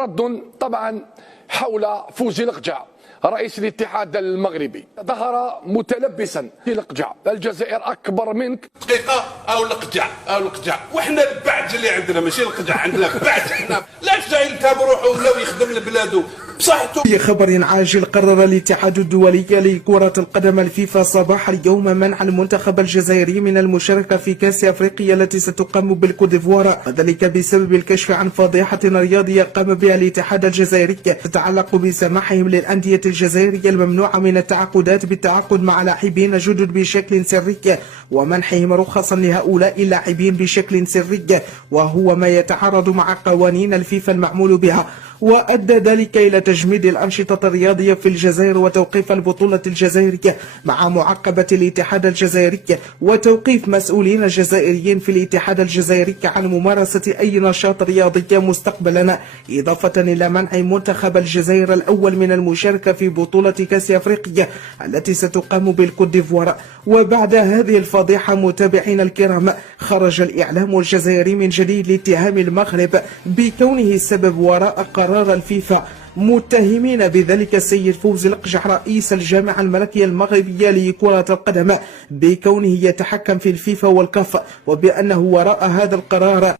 رد طبعا حول فوزي القجع رئيس الاتحاد المغربي. ظهر متلبسا في القجع، الجزائر اكبر منك. دقيقه او القجع وحنا البعج اللي عندنا ماشي القجع، عندنا بعج حنا. لا الجزائر تاب روحه ولا يخدم لبلادو بصحته. في خبر عاجل، قرر الاتحاد الدولي لكرة القدم الفيفا صباح اليوم منع المنتخب الجزائري من المشاركة في كأس أفريقيا التي ستقام بالكوت ديفوار، وذلك بسبب الكشف عن فضيحة رياضية قام بها الاتحاد الجزائري تتعلق بسماحهم للأندية الجزائرية الممنوعة من التعاقدات بالتعاقد مع لاعبين جدد بشكل سري، ومنحهم رخصا لهؤلاء اللاعبين بشكل سري، وهو ما يتعارض مع قوانين الفيفا المعمول بها، وأدى ذلك إلى تجميد الأنشطة الرياضية في الجزائر وتوقيف البطولة الجزائرية، مع معاقبة الاتحاد الجزائري وتوقيف مسؤولين جزائريين في الاتحاد الجزائري عن ممارسة أي نشاط رياضي مستقبلا، إضافة إلى منع منتخب الجزائر الأول من المشاركة في بطولة كأس أفريقيا التي ستقام بالكوت ديفوار. وبعد هذه الفضيحة متابعين الكرام، خرج الإعلام الجزائري من جديد لاتهام المغرب بكونه السبب وراء قرار الفيفا، متهمين بذلك السيد فوزي القجع رئيس الجامعة الملكية المغربية لكرة القدم بكونه يتحكم في الفيفا والكاف، وبأنه وراء هذا القرار